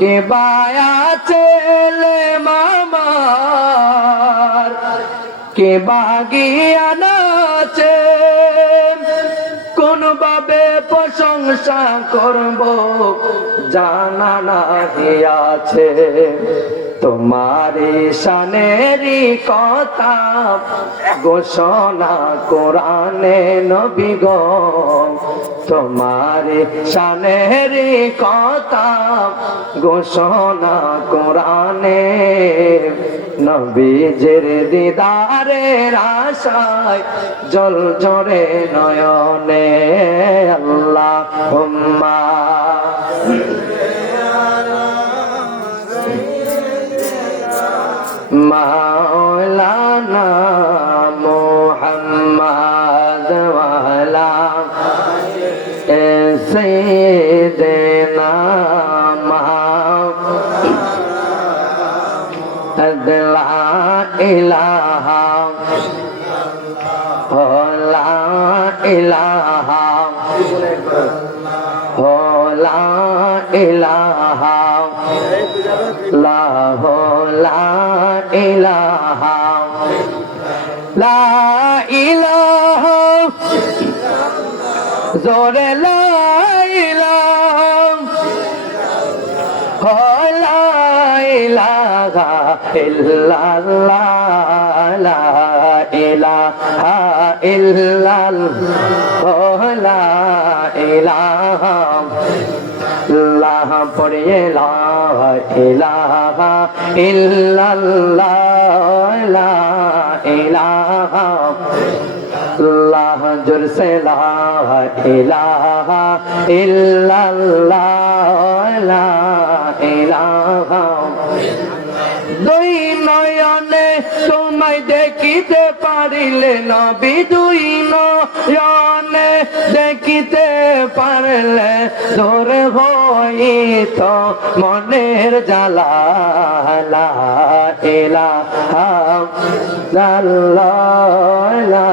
কে বায়া ছেলে মামার কে বাগিয়া নাচে কোন ভাবে প্রশংসা করব জানা নাহি আছে তোমারি শানেরই কথা ঘোষণা কোরআনে নবী গো তোমারি শানেরই কথা ঘোষণা কোরআনে নবীজির দিদারের আশায় জল জরে নয়নে আল্লাহুম্মা মাওলানা মুহাম্মদ ওয়ালা সাইয়্যিদিনা মুহাম্মদ লা ইলাহা লা ইলাহা লা ইলাহা লা ইলাহা লা ইলাহা জোরে লা ইলাহা লা ইলাহা ইল্লাল্লাহ লা ইলাহা ইল্লাল্লাহ লা ইলাহা ইল্লাল্লাহ পড়িয়ে লা ইলাহা ইল্লাল্লাহ লা ইলাহা ইল্লাল্লাহ জোরসে লা ইলাহা ইল্লাল্লাহ লা ইলাহা দুই নয়নে তোমায় দেখিতে পারিলে নবী দুই নয়নে দেখিতে পারলে ধরে হইত মনের জ্বালা লা ইলাহা ইল্লাল্লাহ লা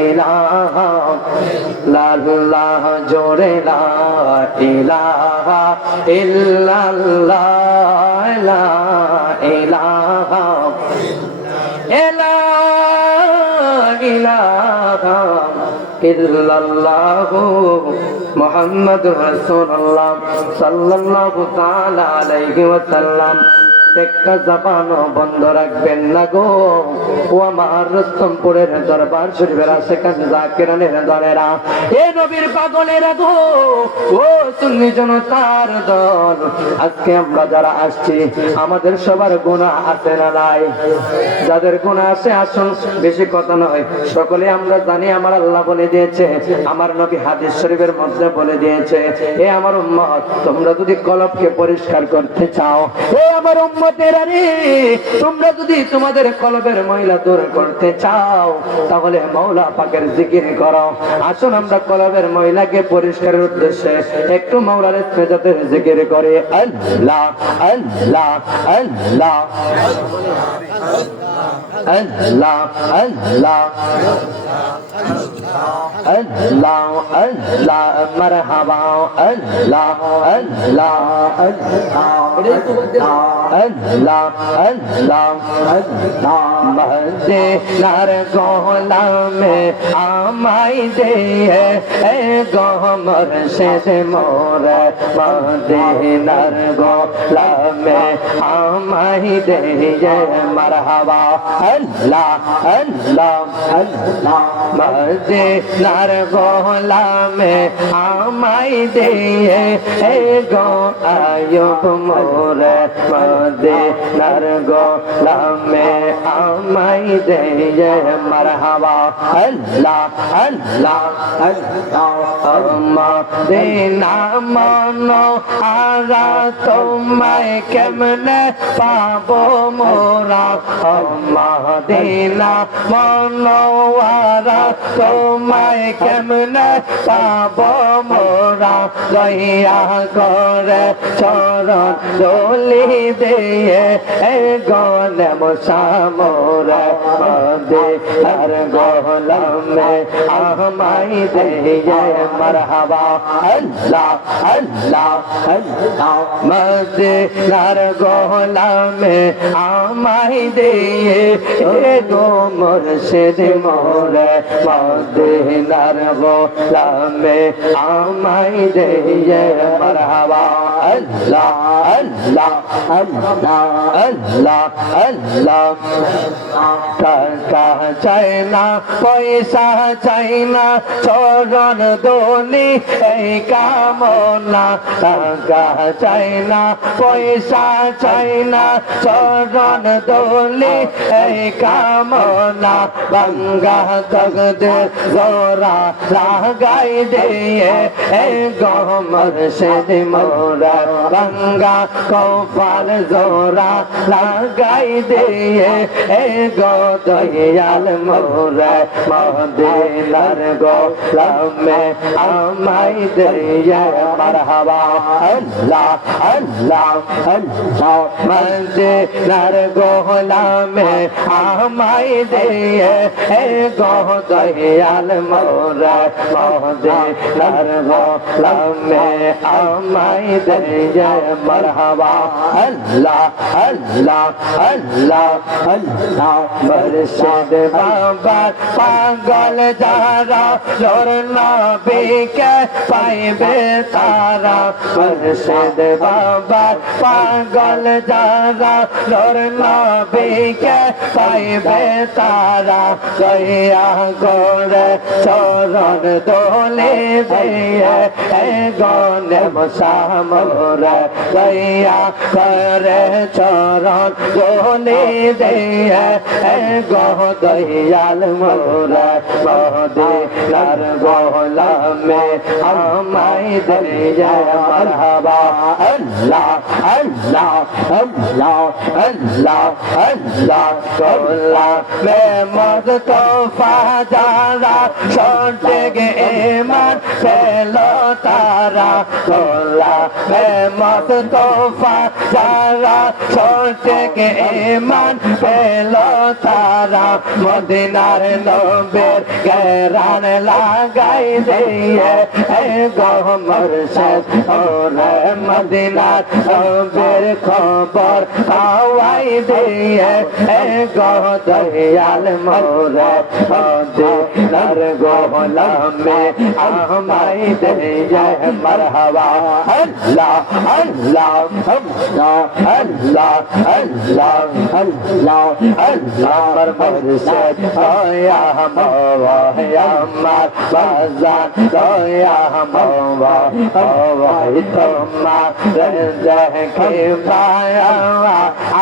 ইলাহা ইল্লাল্লাহ জোরে লা ইলাহা ইল্লাল্লাহ লা ইলাহা ইলাহা ইল্লাল্লাহু মুহাম্মাদুর রাসূলুল্লাহ সাল্লাল্লাহু তাআলা আলাইহি ওয়াসাল্লাম একটা জবানও বন্ধ রাখবেন না গো ও আমার রুস্তমপুরের দরবার শরীফের আশিকান জাকিরানের দলেরা এ নবীর পাগলেরা গো ও সুন্নি জনতার দল আজকে আমরা যারা আসছি আমাদের সবার গুনাহ আছে না নাই যাদের গুনাহ আছে আসুন বেশি কথা নয় সকলে আমরা জানি আমার আল্লাহ বলে দিয়েছে আমার নবী হাদিস শরীফের মধ্যে বলে দিয়েছে এ আমার উম্মত তোমরা যদি কলবকে পরিষ্কার করতে চাও এ আমার তোমরা যদি তোমাদের কলবের ময়লা দূর করতে চাও তাহলে মাওলা পাকের জিকির করো আসুন আমরা কলবের ময়লাকে পরিষ্কারের উদ্দেশ্যে একটু মাওলার ইসতিগফারের জিকির করি আল্লাহ আল্লাহ আল্লাহ আল্লাহ আল্লাহ আল্লাহ আল্লাহ মারহাবা আল্লাহ আল্লাহ আল্লাহ আল্লাহ মদিনার গোলামে আমায় দে এ গো মুর্শিদ মোর মদিনার গোলামে আমায় দে মারহাবা আল্লাহ আল্লাহ আল্লাহ মদিনার গোলামে আমায় দে এ গো আয়ুব মোর মদিনার গোলামে আমায় দে মারহাবা আল্লাহ আল্লাহ আল্লাহ মদিনা মনো আগা তোমায় কেমন কেমনে পাবো মোরা মদিনা মনোয়ারা তোমায় কেমনে পাবো মোরা লইয়া করে চরণ দলি দিয়ে গনে মোসামোরা মদিনার গোলামে আমাই দিয়ে মারহাবা আল্লাহ আল্লাহ আল্লাহ মদিনার গোলামে আমাই দিয়ে গো মুর্শিদ মোরে মদিনার গোলামে আমাই দিয়ে মারহাবা আল্লাহ আল্লাহ আল্লাহ আল্লাহ আল্লাহ টাকা চাই না পয়সা চাই না চরণ দোলি এই কামনা টাকা চাই না পয়সা চাই না চরণ দোলি এই কামনা গঙ্গা তগদে জোরা লাগাই দিয়ে এই গমর সে মোরা গঙ্গা কপাল জোরা লাগাই দিয়ে এই গো দয়াল মোরা মদিনার গোলামে আমাই দিয়ে মারহাবা আল্লাহ আল্লাহ আল্লাহ মদিনার গোলামে আমাই দিয়ে এই গো দয়াল মোরা মদিনার গোলামে আমাই দিয়ে মারহাবা আল্লাহ আল্লাহ আল্লাহ আল্লাহ মুর্শিদ বাবা পাগল যারা জোর নবীকে পাইবে তারা মুর্শিদ বাবা পাগল যারা জোর নবীকে পাইবে তারা গয়া করে চরণ দোলে দিয়ে গনে মোসামোরা গয়া করে চরণ দোলে দিয়ে গহ দয়াল মোরা মদিনার গোলামে আমাই দিয়ে মারহাবা আল্লাহ আল্লাহ আল্লাহ আল্লাহ আল্লাহ গোলামে মদ তোফা যারা সঠিক ঈমান পেল তারা গোলামে মদ তোফা যারা সঠিক ঈমান পেল তারা মদিনার নবীর গরান লাগাই দিয়ে গো মুর্শিদ ওরে মদিনার নবীর খবর পাওয়াই দিয়ে গো দয়াল মোরে মদিনার গোলামে আমাই দিয়ে মারহাবা আল্লাহ আল্লাহ আল্লাহ আল্লাহ আল্লাহ আল্লাহ আল্লাহ আমার মুর্শিদ দয়া মাওয়া আমার বাজান দয়া মাওয়া ওই তোমার দেখে পায়া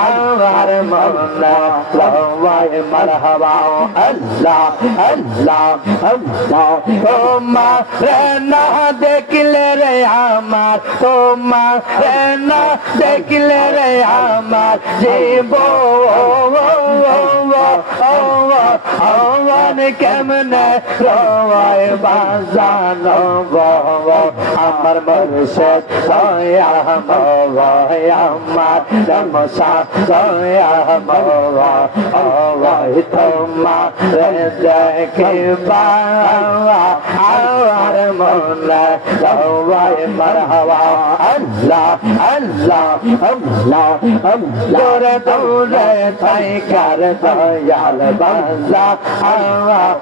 আমার মনে লওয়াই মারহাবা আল্লাহ আল্লাহ আল্লাহ তোমার না দেখলে রে আমার তোমার না দেখলে রে আমার জীবন কেমনে রওয়ায় বাজানো আমার মুর্শিদ দয়া মাওয়া আমার নমসা দয়া মাওয়া ওই তোমার দেখে পাওয়া আমার মনে লওয়াই মারহাবা আল্লাহ আল্লাহ আল্লাহ দৌড়ে দৌড়ে থাইকার দয়াল বাজা আল্লাহ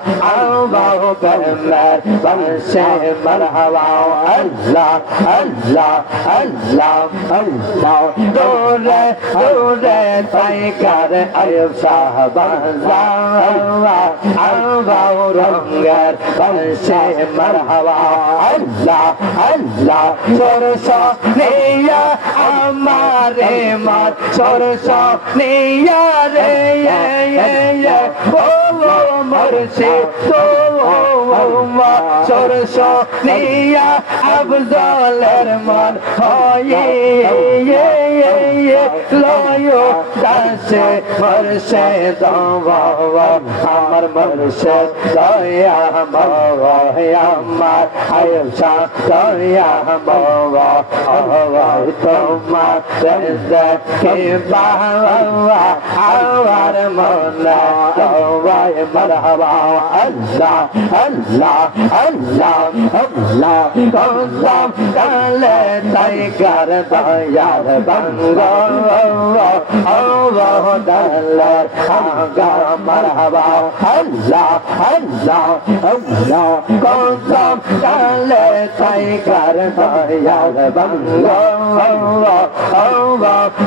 প্রেমের বংশে মারহাবা আল্লাহ আল্লাহ আল্লাহ আল্লাহ দৌড়ে দৌড়ে থাইকার আয়ুব শাহ বাজা আল্লাহ রঙ্গের বংশে মারহাবা আল্লাহ আল্লাহ সরস নিয়া আমারে মার সরস নিয়া রে ও মুর্শিদ সরস নিয়া আফজলের মন হয় আয়ো দাসে মুর্শিদ বাবা আমার মুর্শিদ দয়া বাবা আমার আয়ো শাহ দয়া বাবা আওয়ার তোমার দেখে বাবা আমার মনে দওয়ায় মারহাবা আল্লাহ আল্লাহ আল্লাহ আল্লাহ কসম কালে তাই কর দয়ার বঙ্গো আল্লাহ দাল্লার আগা মারহাবা আল্লাহ আল্লাহ আল্লাহ কসম কালে তাই কর দয়ার বঙ্গো আল্লাহ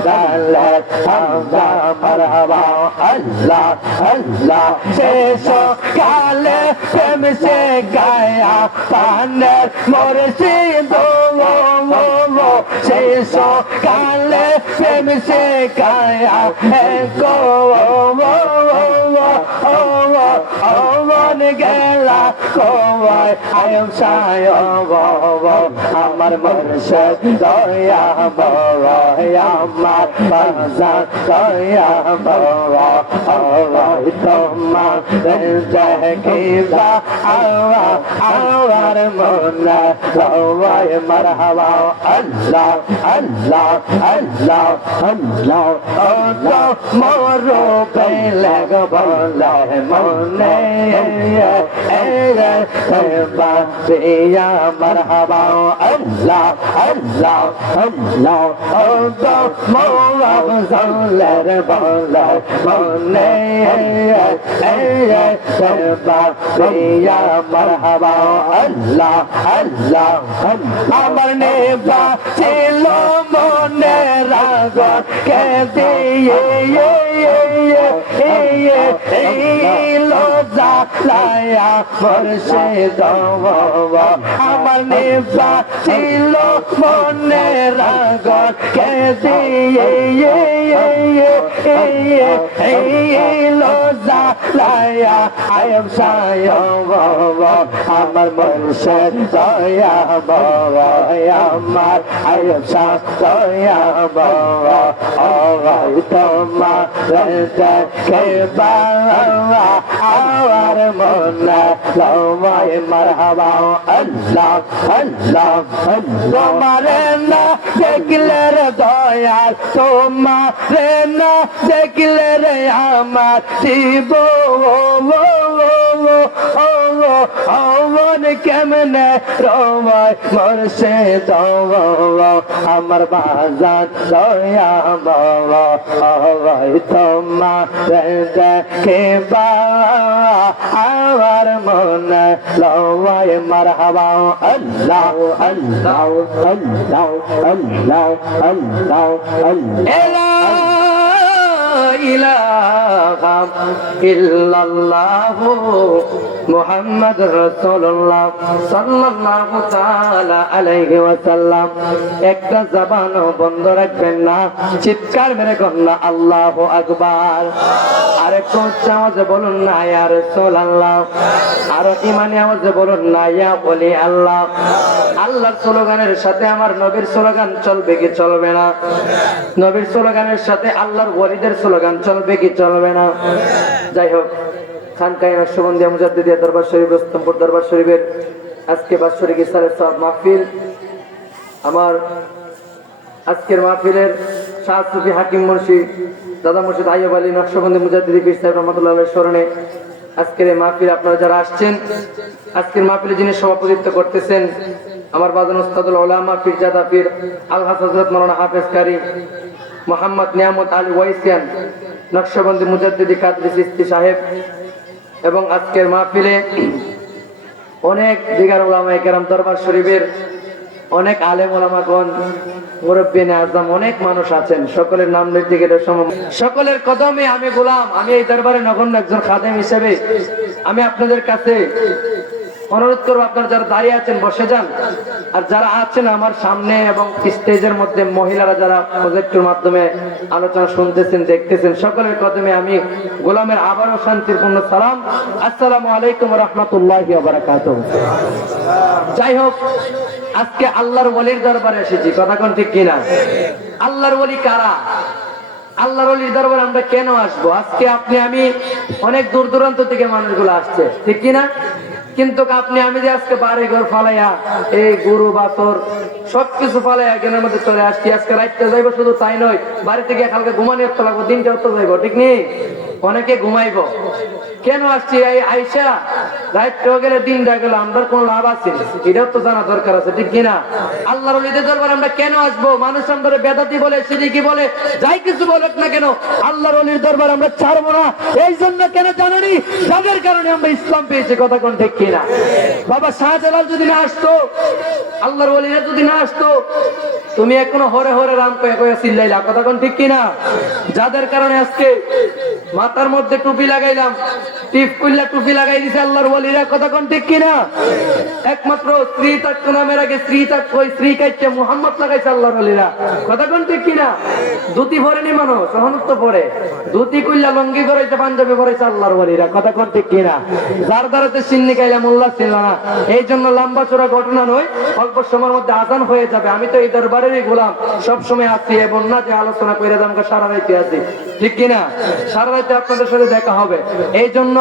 দাল্লার আগা মারহাবা আল্লাহ আল্লাহ শেষ কালে প্রেম সে গায়া পানের মুর্শিদ শেষ কালে প্রেম সে গায়া গো মন গেলা কোয়াই আয়ম সায় আমার মুর্শিদ দয়া বাবা আমার বাজার দয়া বাবা তোমার দেখিবা আমার মনে দওয়ায় মারহাবা আল্লাহ আল্লাহ আল্লাহ আল্লাহ আল্লাহ মোরো পেলে বলে মনে বাপিয়া মারহাবা আল্লাহ আল্লাহ আল্লাহ আল্লাহ মোরা জালের বলে মনে বাপিয়া মারহাবা আল্লাহ আল্লাহ আমার নেবা ছিল মনে রাগ কে দিয়ে লজ্জা লায়া মুর্শিদ আমার নেবা ছিল মনে রাগ কে দিয়ে লজ্জা লায়া আয়ম সায় আমার মুর্শিদ দয়া বাবা আমার আয়ম সায় দয়া বাবা তোমার দেখে বাবা আমার মনে দওয়ায় মারহাবা আল্লাহ আল্লাহ তোমার না দেখলে রে দয়াল তোমার না দেখলে রে আমার জীব মন কেমনে রওয়ায় মুর্শিদ আমার বাজার দয়া বাবা তোমার দেখে আমার মনে লওয়ায় মারহাবা আল্লাহ আল্লাহ আল্লাহ আল্লাহ আল্লাহ আল্লাহ ইলাহা ইল্লাল্লাহু মুহাম্মদ রাসূলুল্লাহ সাল্লাল্লাহু তাআলা আলাইহি ওয়াসাল্লাম একটা জবানও বন্ধ রাখবেন না চিৎকার মেরে কন্যা আল্লাহু আকবার আরেকটু উচ্চ আওয়াজে বলুন না ইয়া রাসূলুল্লাহ আর ঈমানি আওয়াজে বলুন না ইয়া ওলি আল্লাহ আল্লাহর স্লোগানের সাথে আমার নবীর স্লোগান চলবে কি চলবে না নবীর স্লোগানের সাথে আল্লাহর ওলিদের স্লোগান চলবে কি চলবে না যাই হোক খানকায়ে নকশবন্দিয়া মুজাদ্দিদিয়া দরবার শরীফ রুস্তমপুর দরবার শরীফের আজকে বাৎসরিক ইসলামের সওয়াব মাহফিল আমার আজকের মাহফিলের শাহ সুফি হাকিম মুন্সি দাদা মুর্শিদ আইয়ুব আলী নকশবন্দি মুজাদ্দিদি পীর সাহেব রহমাতুল্লাহ আলাইহির স্মরণে আজকের এই মাহফিল আপনারা যারা আসছেন আজকের মাহফিলে যিনি সভাপতিত্ব করতেছেন আমার বাজান উস্তাদুল উলামা পীরজাদা পীর আলহাজ হযরত মাওলানা হাফেজ কারি মোহাম্মদ নিয়ামত আলী ওয়াইসিয়ান নকশবন্দি মুজাদ্দিদি কাদরি চিশতি সাহেব এবং আজকের মাহফিলে অনেক দিগার উলামায়ে কেরাম দরবার শরীফের অনেক আলেম ওলামাগণ মুরব্বিনে আজম অনেক মানুষ আছেন সকলের নাম নিতে গেলে সম্ভব সকলের কদমে আমি গোলাম আমি এই দরবারে নগণ্য একজন খাদেম হিসেবে আমি আপনাদের কাছে অনুরোধ করব আপনারা যারা দাঁড়িয়ে আছেন বসে যান আর যারা আছেন আমার সামনে এবং স্টেজের মধ্যে মহিলারা যারা প্রজেক্টের মাধ্যমে আলোচনা শুনতেছেন দেখতেছেন সকলের কদমে আমি গোলামের আবারও শান্তিপূর্ণ সালাম আসসালামু আলাইকুম ওয়া রাহমাতুল্লাহি ওয়া বারাকাতুহু যাই হোক আজকে আল্লাহর ওলির দরবারে এসেছি কথা কোন ঠিক কিনা আল্লাহর ওলি কারা আল্লাহর ওলির দরবারে আমরা কেন আসবো? আজকে আপনি আমি অনেক দূর দূরান্ত থেকে মানুষগুলো আসছে, ঠিক কিনা? কিন্তু আপনি আমি যে আজকে বাড়ি ঘর ফালাইয়া এই গরু বাছর সবকিছু ফালাইয়া এখানের মধ্যে চলে আসছি, আজকে রাইতে যাইবো, শুধু তাই নয় বাড়ি থেকে কালকে ঘুমানি হতে লাগবো, দিনটা হতে যাইবো, ঠিক নেই? অনেকে ঘুমাইবো। কেন আসছি? এই আইসা রাইতে গেলে দিনটা গেল, আমরা কোন লাভ আছে? এটাও তো জানা দরকার আছে, ঠিক কিনা? আল্লাহর ওলিদের দরবারে আমরা কেন আসবো? মানুষ আমরা বেদাতি বলে, সিরিকি বলে, যাই কিছু বলুক না কেন, আল্লাহর ওলির দরবার আমরা ছাড়বো না। এই জন্য কেন জানেনি? যাদের কারণে আমরা ইসলাম পেয়েছি, কথা কোন ঠিক কিনা? বাবা শাহজালাল যদি না আসতো, আল্লাহর ওলিরা যদি না আসতো, তুমি এখনো হরে হরে রাম কয়ে কয়ে চিল্লাইলা, কথা কোন ঠিক কিনা? যাদের কারণে আজকে মাথার মধ্যে টুপি লাগাইলাম, টিপ কইলা টুপি লাগাই দিছে আল্লাহর ওলিরা, কথা কোন ঠিক কিনা? একমাত্র স্ত্রী থাকতো নামের আগে স্ত্রী থাকতো, স্ত্রী কাইতে মুহাম্মদ লাগাইছে আল্লাহর ওলিরা, কথা কোন ঠিক কিনা? ধুতি পরেনি মানুষ, সহনত পরে ধুতি কইলা লঙ্গি পরাইছে, পাঞ্জাবি পরাইছে আল্লাহর ওলিরা, কথা কোন ঠিক কিনা? যার দ্বারাতে সিন্নি খাইলা মোল্লা ছিল না। এই জন্য লম্বা চোরা ঘটনা নয়, অল্প সময়ের মধ্যে আজান হয়ে যাবে। আমি তো এই দরবারেরই গোলাম, সবসময় আছি, এবং না যে আলোচনা করে আমাকে সারা রাইতে আছি, ঠিক কিনা? সারা রাইতে আপনাদের সাথে দেখা হবে। এই জন্য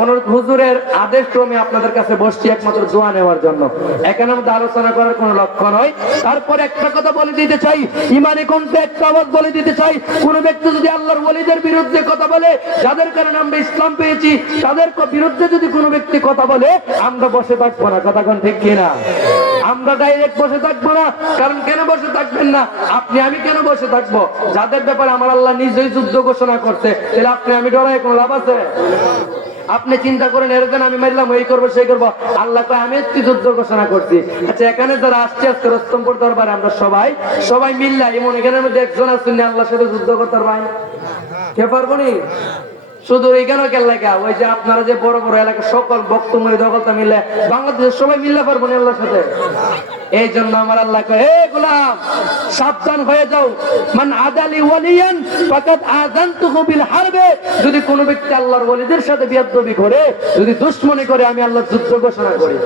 অনুরোধ, হুজুরের আদেশ ক্রমে আপনাদের কাছে বসছি একমাত্র দোয়া নেওয়ার জন্য, এখানে মধ্যে আলোচনা করার কোনো লক্ষ্য নয়। তারপর একটা কথা বলে দিতে চাই, ইমানি কণ্ঠে একটা আওয়াজ বলে দিতে চাই, কোন ব্যক্তি যদি আল্লাহর ওলিদের বিরুদ্ধে কথা বলে, যাদের কারণে আমরা ইসলাম পেয়েছি, তাদের বিরুদ্ধে যদি কোনো ব্যক্তি কথা বলে, আমরা বসে থাকবো না, কথা কোন ঠিক কিনা? আমরা ডাইরেক্ট বসে থাকবো না। কারণ কেন বসে থাকবেন না? আপনি আমি কেন বসে থাকবো? যাদের ব্যাপারে আমার আল্লাহ নিজেই যুদ্ধ ঘোষণা করছে, তাহলে আপনি আমি ডরাই কোনো লাভ আছে? আপনি চিন্তা করেন, এরকম আমি মারলাম, এই করবো সেই করবো, আল্লাহ কয় আমি একটি যুদ্ধ ঘোষণা করছি। আচ্ছা, এখানে যারা আসছে আজকে রস্তমপুর দরবারে, আমরা সবাই মিললা এমন এখানের মধ্যে একজন আসছেন আল্লাহর সাথে যুদ্ধ করতে পারবেন? কে পারবো নি? শুধু এইখানে কেন লাগা, ওই যে আপনারা যে বড় বড় এলাকা সকল বক্তব্য দখলটা মিলে বাংলাদেশের সবাই মিললে পারবো না আল্লাহর সাথে। এই জন্য আমার আল্লাহ কয়, হে গোলাম সাবধান হয়ে যাও, মান আদালি ওয়ালিয়ান ফাকাদ আযানতুহু বিল হারবে। যদি কোনো ব্যক্তি আল্লাহর ওলিদের সাথে বিয়াদবি করে, যদি দুশমনি করে, আমি আল্লাহ যুদ্ধ ঘোষণা করি।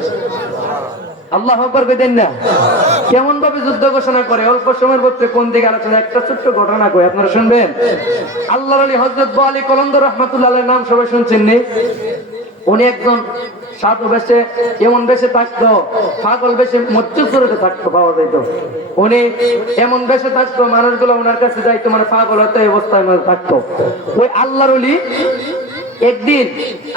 আল্লাহ আকবার দেন না? কেমন ভাবে যুদ্ধ ঘোষণা করে? অল্প সময়ের মধ্যে কোন দিকে আলোচনা, একটা ছোট্ট ঘটনা কই, আপনারা শুনবেন। আল্লাহর ওলি হযরত আলী কলন্দর রাহমাতুল্লাহ আলাইহির নাম সবাই শুনছেন নি? উনি একজন সাধু বেশে, এমন বেশে থাকতো, পাগল বেশে মসজিদ সুরতে থাকতো, পাওয়া যাইতো। উনি এমন বেশে থাকতো, মানুষগুলো ওনার কাছে যাইতো, মানে পাগল হতো অবস্থায় থাকতো। ওই আল্লাহর ওলি একদিন,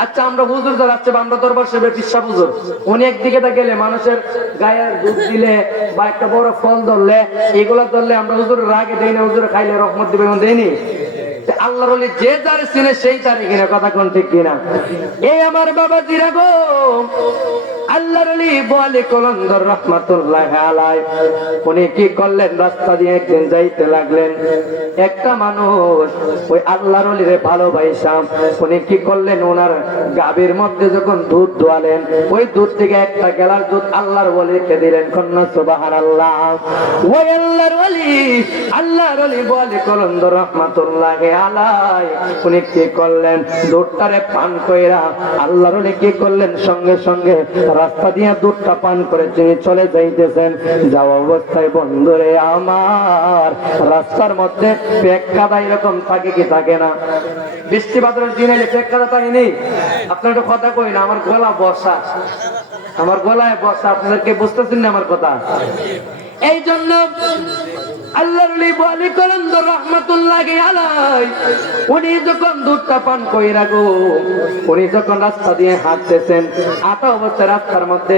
আচ্ছা আমরা হুজুর যারা আসছে আমরা দরবার সাহেবের পিসা হুজুর, উনি একদিকে গেলে মানুষের গায়ে দুধ দিলে বা একটা বড় ফল ধরলে, এগুলা ধরলে আমরা হুজুর রাগে দেই না, হুজুর খাইলে রহমত দিবে, দেয়নি? আল্লাহর ওলি যে যারে চিনে সেই তারে কিনা, কথা কোন ঠিক কিনা? এই আমার বাবা জিরা গো, আল্লাহর ওলি বলে কলন্দর রাহমাতুল্লাহ আলাইহি, উনি কি করলেন? রাস্তা দিয়ে একদিন যাইতে লাগলেন, একটা মানুষ ওই আল্লাহর ওলিরে ভালোবাসা, উনি কি করলেন? ওনার গাভীর মধ্যে যখন দুধ দোয়ালেন, ওই দুধ থেকে একটা গেলার দুধ আল্লাহর ওলিকে দিলেন। কন্যা সুবহানাল্লাহ। ওই আল্লাহর ওলি বলে কলন্দর রাহমাতুল্লাহ আলাইহি, উনি কি করলেন? দুধটারে পান কইরা আল্লাহর ওলি কি করলেন? সঙ্গে সঙ্গে রাস্তা দিয়ে দুধটা পান করে তিনি চলে যাইতেছেন। যাওয়া অবস্থায় বন্ধুরে আমার, রাস্তার মধ্যে পেক কাদা এরকম থাকে কি থাকে না? বৃষ্টি বাদলের দিনে পেক কাদা থাকেনি? আপনার একটা কথা কই না, আমার গলা বসা, আমার গলায় বসা, আপনাদেরকে বুঝতেছেন না আমার কথা? এই জন্য আল্লাহর ওলি বলে কলন্দর রাহমাতুল্লাহ আলাইহি, উনি যখন দুধটা পান কইরা গো, উনি যখন রাস্তা দিয়ে হাঁটতেছেন, আটা অবস্থায় রাস্তার মধ্যে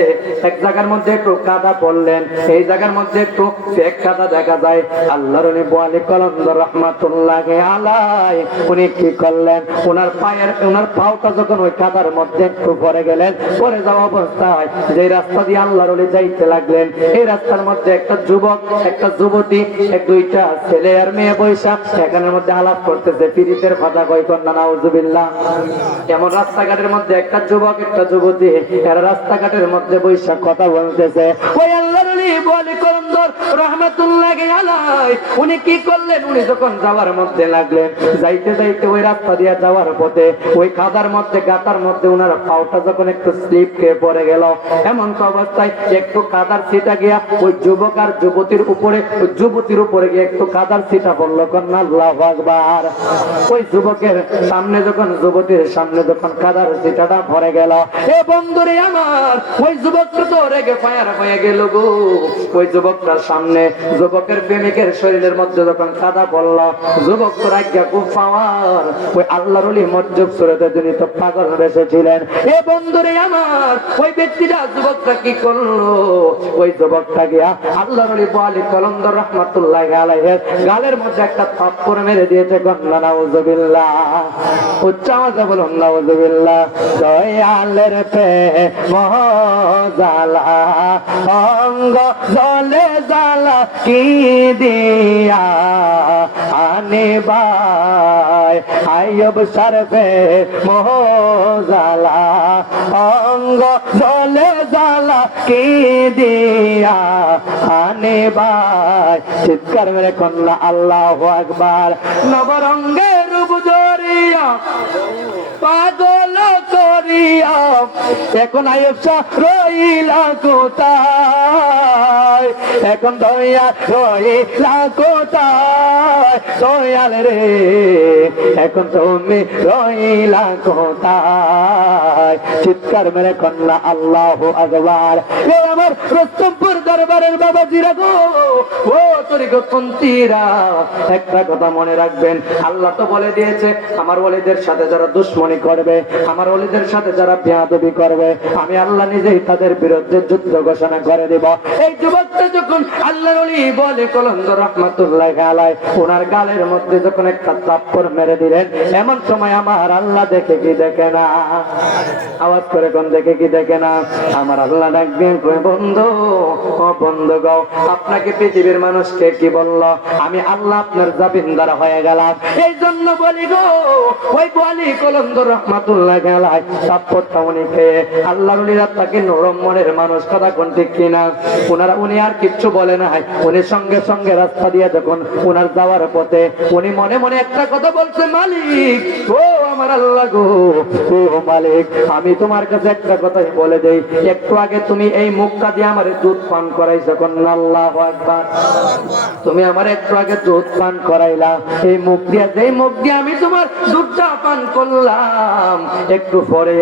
এক জায়গার মধ্যে একটু কাদা পড়লেন, এই জায়গার মধ্যে একটু পেক কাদা দেখা যায়। আল্লাহর ওলি বলে কলন্দর রাহমাতুল্লাহ আলাইহি, উনি কি করলেন? ওনার পাওটা যখন ওই কাদার মধ্যে একটু পড়ে গেলেন, পড়ে যাওয়া অবস্থায় যে রাস্তা দিয়ে আল্লাহর ওলি যাইতে লাগলেন, এই রাস্তার মধ্যে একটা যুবক একটা যুবতী, এক দুইটা ছেলে আর মেয়ে বৈশা এখানের মধ্যে আলাপ করতেছে, পীড়িতের কথা কই, কন্যা নাউজুবিল্লাহ। এমন রাস্তাঘাটের মধ্যে একটা যুবক একটা যুবতী এরা রাস্তাঘাটের মধ্যে বৈশা কথা বলতেছে। ওই আল্লাহর ওলি বলে কলন্দর রহমাতুল্লাহি আলাইহি উনি কি করলেন, উনি যখন যাওয়ার মধ্যে লাগলেন, যাইতে যাইতে ওই রাস্তা দিয়ে যাওয়ার পথে ওই কাদার মধ্যে গাতার মধ্যে ওনার পাওটা যখন একটু স্লিপ খেয়ে পড়ে গেল, এমন তো অবস্থায় একটু কাদার ছিটা গিয়া ওই যুবক আর যুবতীর উপরে, ওই যুবতীর উপরে গিয়ে একটু কাদার ছিটা পড়লো। কন্যা আল্লাহু আকবার। ওই যুবকের সামনে যখন, যুবতীর সামনে যখন কাদার ছিটাটা ভরে গেল, এ বন্ধুরে আমার, ওই যুবকটা তো রেগে ফায়ার হয়ে গেল গো। ওই যুবকটার সামনে যুবকের প্রেমিকের শরীরের মধ্যে যখন কাদা পড়লো, যুবক তো রাজ্ঞা খুব পাওয়ার, ওই আল্লাহর ওলি মজ্জব সুরতে যিনি তো পাগল বেসেছিলেন। এ বন্ধুরে আমার, ওই ব্যক্তিটা যুবকটা কি করলো, ওই যুবকটা গিয়া আল্লাহর ওলি ওয়ালি কলন্দর রহমাতুল্লাহি আলাইহি গালের মধ্যে একটা থাপ্পড় মেরে দিয়েছে। কন্যা নাউযুবিল্লাহ, উচ্চ আওয়াজে বলুন নাউযুবিল্লাহ। দয়ালের প্রেম জালা অঙ্গ জলে জালা কি দিয়া আনিবাই, আইয়ব শরফে মোহজালা অঙ্গ জলে জালা কি দিয়া আনিবাই। চিৎকার মেরে কন্যা আল্লাহু আকবার। নবরঙ্গের রূপ জড়িয়া পাগল করিয়া এখন আইয়ব শাহ রইলা কোথায়, এখন দয়া রইলা কোথায়, দয়াল রে এখন তুমি রইলা কোথায়। চিৎকার মেরে কন্যা আল্লাহু আকবার। এ আমার রস্তমপুর দরবারের বাবাজিরা গো, ও তরিকতপন্থীরা, একটা কথা মনে রাখবেন, আল্লাহ তো বলে দিয়েছে আমার ওলিদের সাথে যারা দুশ্মনী করবে, আমার ওলিদের সাথে যারা বেয়াদবি করবে, আমি আল্লাহ নিজেই তাদের বিরুদ্ধে যুদ্ধ ঘোষণা করে দেব। এই যুবকটা যখন আল্লাহর ওলি বলে কলন্দর রহমাতুল্লাহি আলাইহি ওনার গালের মধ্যে যখন একটা থাপ্পড় মেরে দিলেন, এমন সময় আমার আল্লাহ দেখে কি দেখে না? আওয়াজ করে কোন দেখে কি দেখে না? আমার আল্লাহ ডাকবেন, বন্ধু, ও বন্ধু গো, আপনাকে পৃথিবীর মানুষকে কি বলল? আমি আল্লাহ আপনার জামিনদার হয়ে গেলাম। এই জন্য বলি গো, ওই বলি কলন্দর রহমাতুল্লাহি আলাইহি থাপ্পড়টা উনি খেয়ে আল্লাহর ওলিরা তাকে নরম মনের মানুষ, কথা কোন ঠিক কিনা? উনি আর কিচ্ছু বলে নাই। উনি সঙ্গে সঙ্গে রাস্তা দিয়ে যখন উনার যাওয়ার পথে উনি মনে মনে একটা কথা বলছে, মালিক, ও আমার আল্লাহ গো, ও মালিক, আমি তোমার কাছে একটা কথাই বলে দেই, একটু আগে তুমি এই মুখটা দিয়ে আমারে দুধ পান করাইছো। কন্যা আল্লাহু আকবার। তুমি আমার একটু আগে দুধ পান করাইলা, এই মুখ দিয়ে, যেই মুখ দিয়ে আমি তোমার দুধটা পান করলাম, একটু পরে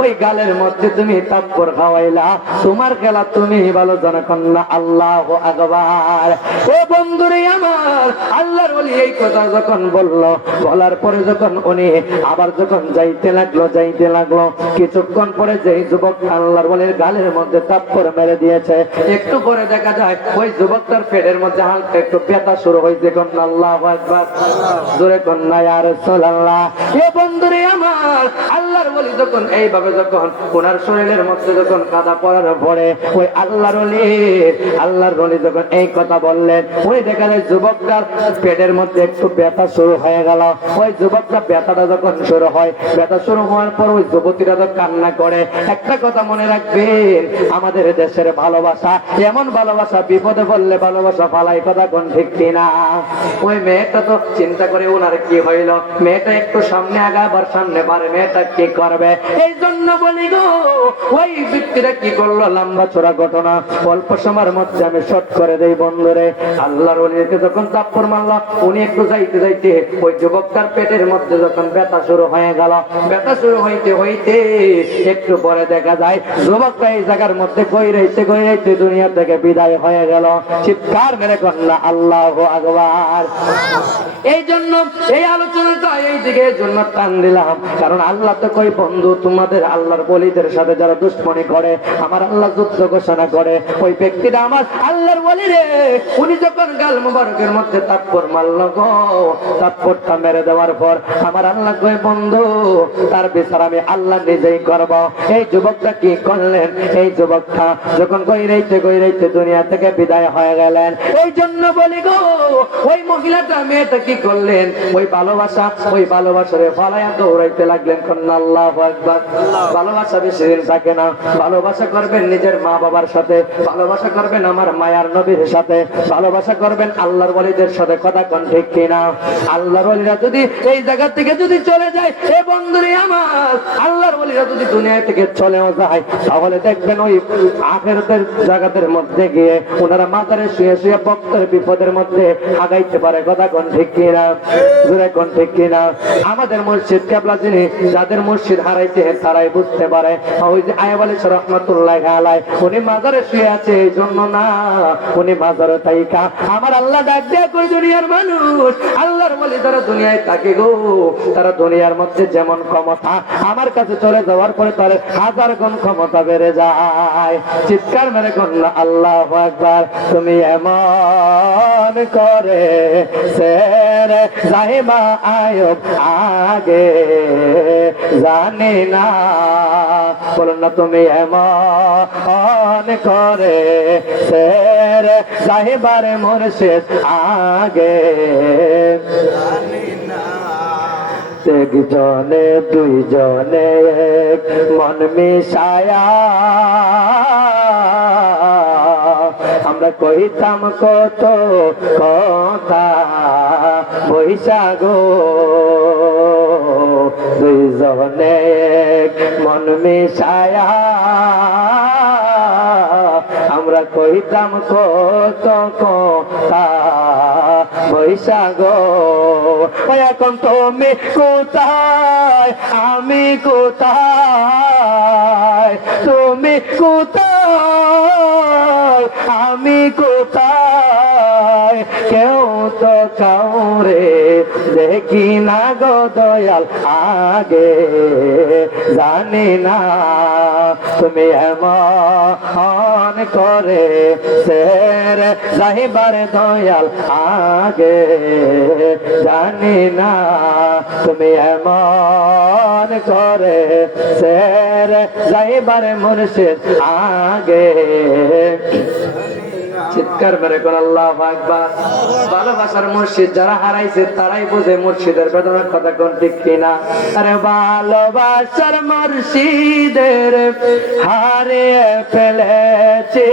ওই গালের মধ্যে তুমি থাপ্পড় খাওয়াইলা। তোমার খেলা তুমি ভালো জানো। কন্যা আল্লাহু আকবার। ও বন্ধুরে আমার, আল্লাহর ওলি এই কথা যখন বলল, বলার পরে যখন উনি আবার যখন যাইতে লাগলো, কিছুক্ষণ পরে যেই যুবক আল্লাহর ওলির গালের মধ্যে থাপ্পড় মেরে দিয়েছে, একটু পরে দেখা যায় ওই যুবকটার পেটের মধ্যে হালকা একটু ব্যথা শুরু হয়েছে। কন্যা আল্লাহু আকবার। জোরে কন্যা ইয়া রাসূলুল্লাহ। এ বন্ধুরে আমার, আল্লাহর ওলি যখন এইভাবে যখন ওনার শরীরের মধ্যে যখন কাদা পড়ার পরে ওই আল্লাহর ওলি যখন এই কথা বললেন, ওই দেখা যায় যুবকটার পেটের মধ্যে একটু ব্যথা শুরু হয়ে গেল। ওই যুবকটা ব্যথাটা যখন শুরু হয়, ব্যথা শুরু হওয়ার পর ওই যুবতীরা তো কান্না করে। একটা কথা মনে রাখবেন, আমাদের দেশের ভালোবাসা এমন ভালোবাসা, বিপদে পড়লে ভালোবাসা ফালাই, কথা কোন ঠিক কিনা? ওই মেয়েটা তো চিন্তা করে ওনার কি হইল, মেয়েটা একটু সামনে আগাবার সামনে পারে, মেয়েটা কি করবে? এই জন্য বলি গো, ওই ব্যক্তিরা কি করলো, লম্বা চড়া ঘটনা অল্প সময়ের মধ্যে আমি শর্ট করে দেই বন্ধুরে। আল্লাহর ওলিকে যখন থাপ্পড় মারলো, উনি একটু যাইতে যাইতে ওই যুবকটার পেটের মধ্যে যখন ব্যথা শুরু হয়ে গেল, ব্যথা শুরু হইতে হইতে একটু পরে দেখা যায় যুবকটা এই জায়গার মধ্যে গইরাইতে দুনিয়া থেকে বিদায় হয়ে গেল। চিৎকার মেরে কন্যা আল্লাহু আকবার। এই জন্য এই আলোচনাটা এই দিকে জন্য টান দিলাম, কারণ আল্লাহ তো কই, বন্ধু, তোমাদের আল্লাহর ওলিদের সাথে যারা দুশ্মনী করে, আমার আল্লাহ যুদ্ধ ঘোষণা করে, ওই ব্যক্তিটা আমার আল্লাহর ওলি রে। উনি যখন গাল মুবারকের মধ্যে থাপ্পড় মারলো গো, থাপ্পড়টা মেরে দেওয়ার পর আমার আল্লাহ কই, বন্ধু, তার বিচার আমি আল্লাহ নিজেই করব। এই যুবকটা কি করলেন? এই যুবকটা যখন গইরাইতে দুনিয়া থেকে বিদায় হয়ে গেলেন, এই জন্য বলি গো, ওই মহিলাটা মেয়েটা কি কি করলেন, ওই ভালোবাসারে ফালাইয়া দৌড়াইতে লাগলেন। কন্যা আল্লাহু আকবার। ভালোবাসা বেশি দিন থাকে না। ভালোবাসা করবেন নিজের মা বাবার সাথে, ভালোবাসা করবেন আমার মায়ার নবীর সাথে, ভালোবাসা করবেন আল্লাহর ওলিদের সাথে। কথা কোন ঠিক কিনা? আল্লাহর ওলিরা যদি এই জায়গা থেকে যদি চলে যায়, এ বন্ধুরে আমার, আল্লাহর ওলিরা যদি দুনিয়া থেকে চলেও যায়, তাহলে দেখবেন ওই আখিরাতের জায়গাদের মধ্যে গিয়ে ওনারা মাজারে শুয়ে শুয়ে ভক্তের বিপদের মধ্যে আগাইতে পারে। কথা কোন ঠিক কিনা? জোরে কোন ঠিক কিনা? আমাদের মসজিদ কেবলা যিনি, যাদের মসজিদ হারাইছে তারাই বুঝতে পারে। ওই যে আয়াব আলী রহমাতুল্লাহি আলাইহি, উনি মাজারে শুয়ে আছে এই জন্য না, উনি মাজারে থাইকা আমার আল্লাহ ডাক দেয়া কই দুনিয়ার মানুষ, আল্লাহর ওলি যারা দুনিয়ায় থাকে গো, তারা দুনিয়ার মধ্যে যেমন ক্ষমতা, আমার কাছে চলে যাওয়ার পরে তার 1000 গুণ ক্ষমতা বেড়ে যায়। চিৎকার মেরে কন্যা আল্লাহু আকবার। তুমি এমন করে সেরে যাইবা আয়ব আগে জানি না, বলুন না তুমি এমন করে সেরে যাইবার মুর্শিদ আগে জানি না। একজনে দুইজনে এক মন মিশায়া আমরা কইতাম কত কথা বৈশাগো, দুইজনে এক মন মিশায়া আমরা কইতাম কত কথা বৈশাগো। এখন তুমি কোথায়, আমি কোথায়, তুমি কোথায়, আমি কোথায়, কেউ তো কাউরে দেখি না গো দয়াল আগে জানি না। তুমি এমন করে সের যাইবার দয়াল আগে জানি না, তুমি এমন করে সের যাইবার মুর্শিদ আগে। চিৎকার মেরে কোন আল্লাহু আকবার। ভালোবাসার মুর্শিদ যারা হারাইছে তারাই বুঝে মুর্শিদের বেদনার কথা কোন ঠিক কিনা। আরে ভালোবাসার মুর্শিদের হারিয়ে ফেলেছি,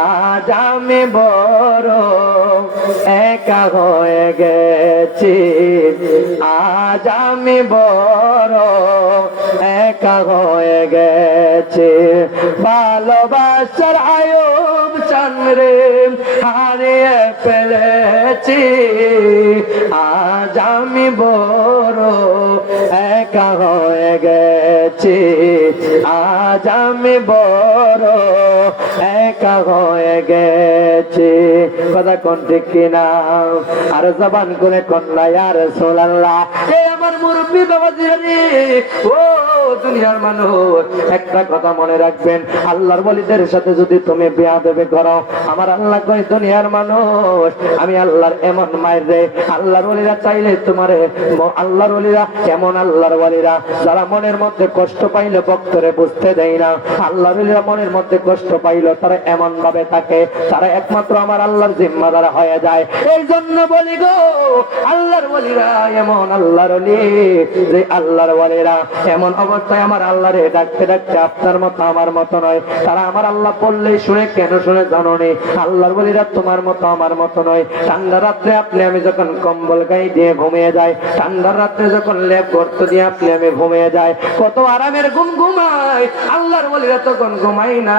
আজ আমি বড় একা হয়ে গেছি, আজ আমি বড় একা হয়ে গেছি। ভালোবাসার আয়ুব চানরে হারিয়ে ফেলেছি, আজ আমি বড় একা হয়ে গেছি, আজ আমি বড় একা হয়ে গেছি। কথা কোন ঠিক কিনা? আর জবান করে কন্যা ইয়া রাসূলুল্লাহ, এই আমার মুরব্বি বাবাজি, ও দুনিয়ার মানুষ, একটা কথা মনে রাখবেন, আল্লাহর ওলিদের সাথে যদি তুমি বেয়াদবি করো, আমার আল্লাহ কয় দুনিয়ার মানুষ আমি আল্লাহর এমন মায়ের রে। আল্লাহর ওলিরা চাইলে তোমারে, আল্লাহর ওলিরা কেমন আল্লাহর ওলিরা, যারা মনের মধ্যে কষ্ট পাইলে ভক্তরে বুঝতে দেয় না। আল্লাহর ওলিরা মনের মধ্যে কষ্ট পাইলো তারা এমন ভাবে থাকে, তারা একমাত্র আমার আল্লাহর জিম্মাদার হয়ে যায়। এই জন্য বলি গো, আল্লাহর ওলিরা এমন আল্লাহর ওলি যে আল্লাহর ওলিরা এমন অবস্থায় আমার আল্লাহরে ডাকতে ডাকতে আপনার মতো আমার মতো নয়। তারা আমার আল্লাহ বললেই শুনে, কেন শুনে জানো নি? আল্লাহর ওলিরা তোমার মতো আমার মতো নয়। ঠান্ডা রাত্রে আপনি আমি যখন কম্বল গায়ে দিয়ে ঘুমিয়ে যাই, ঠান্ডার রাত্রে যখন লেপ গর্ত দিয়ে আপনি আমি ঘুমিয়ে যাই, কত আরামের ঘুম ঘুমাই। আল্লাহর ওলিরা তখন ঘুমাই না,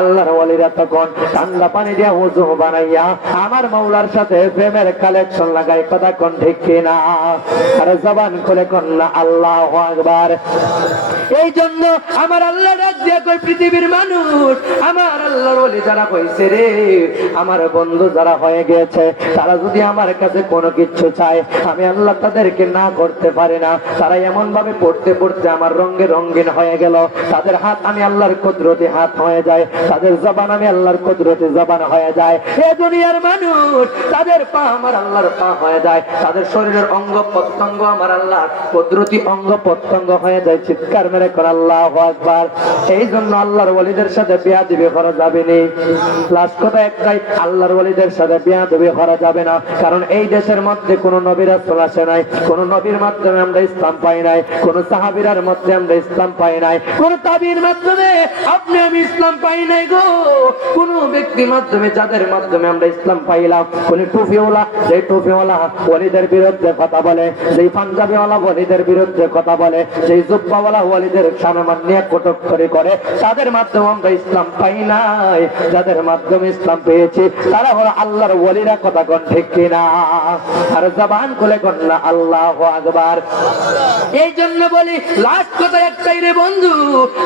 আল্লাহর ওলিরা তখন ঠান্ডা পানি দিয়ে ওযু বানাইয়া আমার মাওলার সাথে প্রেমের কালেকশন লাগাই। কথা কোন ঠিক কিনা? আর জবান খুলে কন্যা আল্লাহু আকবার। এই জন্য আমার আল্লাহ ডাক দিয়া কই, পৃথিবীর মানুষ, আমার আল্লাহর ওলি যারা হইছে রে, আমার বন্ধু যারা হয়ে গেছে, তারা যদি আমার কাছে কোনো কিছু চায়, আমি আল্লাহ তাদেরকে না করতে পারি না। তারা এমন ভাবে পড়তে পড়তে আমার রঙে রঙিন হয়ে গেল, তাদের হাত আমি আল্লাহর কুদরতি হাত হয়ে যায়, তাদের জবান আমি আল্লাহর কুদরতি জবান হয়ে যায়। এ দুনিয়ার মানুষ তাদের পা আমার আল্লাহর পা হয়ে যায়, তাদের শরীরের অঙ্গ প্রত্যঙ্গ আমার আল্লাহর কুদরতি অঙ্গ প্রত্যঙ্গ হয়ে যায়। চিৎকার মেরে কর আল্লাহু আকবার। এই জন্য আল্লাহর ওলিদের সাথে বেয়াদবি করা যাবে না। লাস্ট কথা একটাই, আল্লাহর ওলিদের সাথে বেয়াদবি করা যাবে না, কারণ এই দেশের মধ্যে কোন নবী রাসূল আসে নাই, কোন নবীর মাধ্যমে আমরা ইসলাম পাই নাই, কোন সাহাবীর মধ্যে আমরা ইসলাম পাই নাই, কোন তাবির মাধ্যমে আপনি আমি ইসলাম পাই নাই গো। কোন ব্যক্তির মাধ্যমে, যাদের মাধ্যমে আমরা ইসলাম পাইলাম, কোন টুপিওয়ালা, যে টুপিওয়ালা ওলিদের বিরুদ্ধে কথা বলে, যেই পাঞ্জাবিওয়ালা ওলিদের বিরুদ্ধে কথা বলে, যেই জুব্বাওয়ালা ওলিদের সম্মান নিয়ে কটূক্তি করে, তাদের মাধ্যমে আমরা ইসলাম পাই নাই। যাদের মাধ্যমে ইসলাম পেয়েছি তারা হলো আল্লাহর ওলিরা। কথা কোন ঠিক কিনা? আর জবান খুলে কোন না আল্লাহু আকবার। এই জন্য বলি লাস্ট কথা একটাই রে বন্ধু,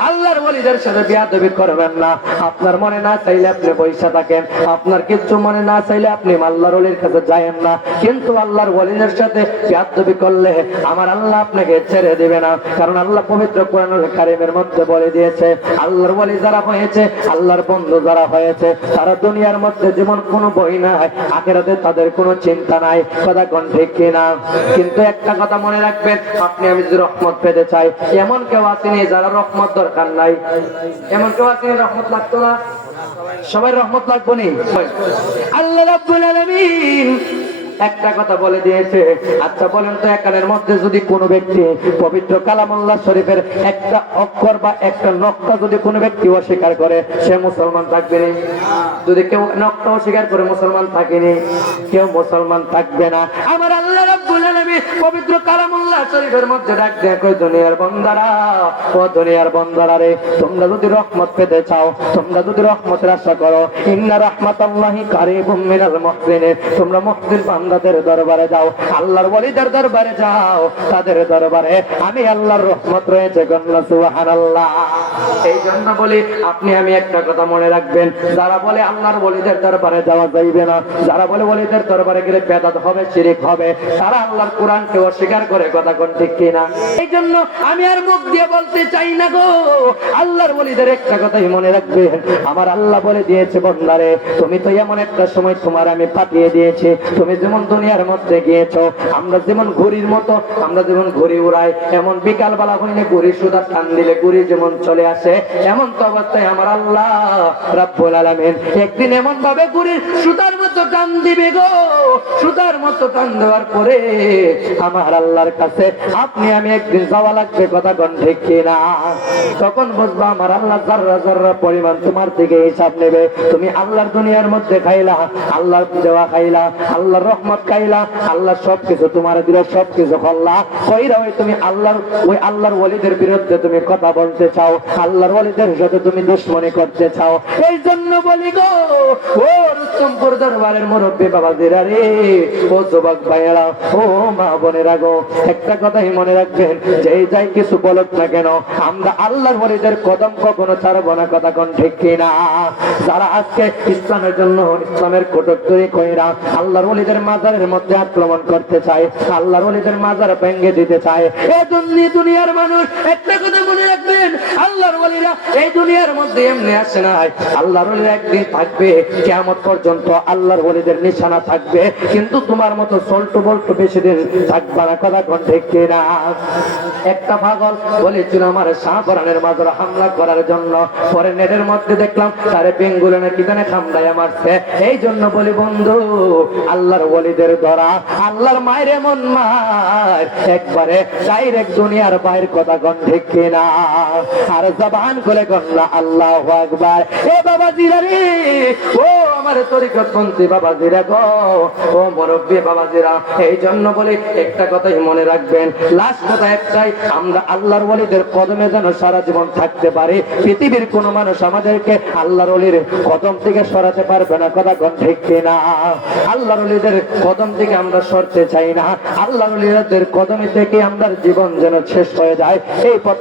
আল্লাহর ওলিদের সাথে বেয়াদবি করবেন না। আপনার মনে না চাইলে আপনি পয়সা থাকেন, আপনার কিছু মনে না চাইলে আপনি আল্লাহর ওলির কাছে যায়েন না, কিন্তু আল্লাহর ওলিদের সাথে বেয়াদবি করলে আমার আল্লাহ আপনাকে ছেড়ে দিবে না। কারণ আল্লাহ পবিত্র কোরআনুল কারীমের মধ্যে বলে দিয়েছে, আল্লাহর ওলি যারা হয়েছে, আল্লাহর বন্ধু যারা হয়েছে, তারা দুনিয়ার মধ্যে যেমন কোনো বই নাই, আখিরাতে তাদের কোনো চিন্তা নাই। কথা কোন ঠিক কিনা? কিন্তু একটা কথা মনে রাখবেন, আপনি আমি যদি রহমত পেতে চাই, এমন কেউ আসেনি যারা রহমত দরকার নাই। এমন কেউ আসেনি রহমত লাগতো না? সবাই রহমত লাগবে নি? আল্লাহ রাব্বুল আলামিন একটা কথা বলে দিয়েছে। আচ্ছা বলেন তো, একানের মধ্যে যদি কোনো ব্যক্তি পবিত্র কালামুল্লাহ শরীফের একটা অক্ষর বা একটা নকশা যদি কোনো ব্যক্তি অস্বীকার করে, সে মুসলমান থাকবে না? যদি কেউ নকশা অস্বীকার করে মুসলমান থাকেনি, কেউ মুসলমান থাকবে না। আমার আল্লাহ রাব্বুল আলামিন পবিত্র কালামুল্লাহ শরীফের মধ্যে ডাক দেয়, কই দুনিয়ার বান্দারা, ও দুনিয়ার বান্দারা রে, তোমরা যদি রহমত পেতে চাও, তোমরা যদি রহমতের আশা করো, ইন্না রাহমাতাল্লাহি কারীবুম মিনাল মুহসিনিন, তোমরা মুহসিন বান্দাদের দরবারে যাও, আল্লাহর ওলিদের দরবারে যাও, তাদের দরবারে আমি আল্লাহর রহমত রয়েছে। গন্না সুবহানাল্লাহ। এই জন্য বলি আপনি আমি একটা কথা মনে রাখবেন, যারা বলে আল্লাহর ওলিদের দরবারে যাওয়া যাইবে না, যারা বলে ওলিদের দরবারে গেলে বেদাত হবে, শিরক হবে, তারা আল্লাহর কোরআনকে অস্বীকার করে। কথা কোন ঠিক কিনা? এই জন্য আমি আর মুখ দিয়ে বলতে চাই না গো, আল্লাহর ওলিদের একটা কথাই মনে রাখবেন, আমার আল্লাহ বলে দিয়েছে, বান্দারে তুমি তো এমন একটা সময় তোমার আমি পাঠিয়ে দিয়েছি, তুমি যেমন দুনিয়ার মধ্যে গিয়েছো, আমরা যেমন ঘড়ির মতো, আমরা যেমন ঘড়ি উড়াই, এমন বিকাল বেলা হইলে ঘড়ি সুদা টান দিলে ঘড়ি যেমন চলে আসে, এমন তো অবস্থায় আমার আল্লাহ রাব্বুল আলামিন একদিন এমন ভাবে ঘড়ির সুতার মতো টান দিবে গো, সুতার মতো টান দেওয়ার পরে আমার আল্লাহর কাছে আপনি আমি একদিন যাওয়া লাগবে। কথা কোন ঠিক কিনা? তখন বুঝবা আমার আল্লাহ যাররা যাররা পরিমাণ তোমার থেকে হিসাব নেবে। তুমি আল্লাহর দুনিয়ার মধ্যে খাইলা, আল্লাহর দেওয়া খাইলা, আল্লাহর রহমত খাইলা, আল্লাহ সবকিছু তোমার দিল, সবকিছু করলা, কইরা ওই তুমি আল্লাহর ওলিদের বিরুদ্ধে তুমি কথা বলতে চাও, আল্লাহর ওলিদের সাথে তুমি দুশমনি করতে চাও। এই জন্য বলি গো, ও রুস্তমপুর দরবারের মুরব্বী বাবাজিরা রে, ও যুবক ভাইয়েরা, ও মা বোনেরা গো, একটা কথাই মনে রাখবেন, যে যাই কিছু বলুক না কেন, আমরা আল্লাহর ওলিদের কদম কখনো ছাড়বো না। কথা কোন ঠিক কিনা? যারা আজকে ইসলামের জন্য, ইসলামের কটূক্তি কইরা আল্লাহর ওলিদের মাজারের মধ্যে আক্রমণ করতে চায়, আল্লাহর ওলিদের মাজার ভেঙে দিতে চায়, এই দুনিয়ার মানুষ একটা কথা মনে রাখবেন, আল্লাহর ওলিরা এই দুনিয়ার মধ্যে এমনি আসে নাই, আল্লাহর ওলিরা একদিন থাকবে, কিয়ামত পর্যন্ত আল্লাহর ওলিদের নিশানা থাকবে, কিন্তু তোমার মতো সল্টু বল্টু বেশি দিন থাকবে না। কথা কোন ঠিক কিনা? একটা পাগল বলেছিল আমার শাহপরানের মাজারে হামলা করার জন্য, পরে নেটের মধ্যে দেখলাম তারে বেঙ্গুলে না কি জানে হামলায় মারছে। এই জন্য বলি বন্ধু, আল্লাহর ওলিদের ধরা, আল্লাহর মায়ের এমন মার, একবারে ডাইরেক্ট দুনিয়ার বাইরের। কথা কোন ঠিক কিনা? আর জবান খুলে গন্না আল্লাহু আকবার। এ বাবাজিরা রে, ও আমার তরিকতপন্থী বাবাজিরা গো, ও মুরব্বী বাবাজিরা, এই জন্য বলি একটা কথাই মনে রাখবেন, লাস্ট কথা একটাই, আমরা আল্লাহর ওলিদের কদমে যেন সারা জীবন থাকতে পারি। পৃথিবীর কোন মানুষ আমাদেরকে আল্লাহর ওলির কদম থেকে সরাতে পারবে না। কথা কোন ঠিক কিনা? আল্লাহর ওলিদের কদম থেকে আমরা সরতে চাই না, আল্লাহর ওলিদের কদমে থেকে আমরা জীবন যেন শেষ হয়ে যায়, এই পথ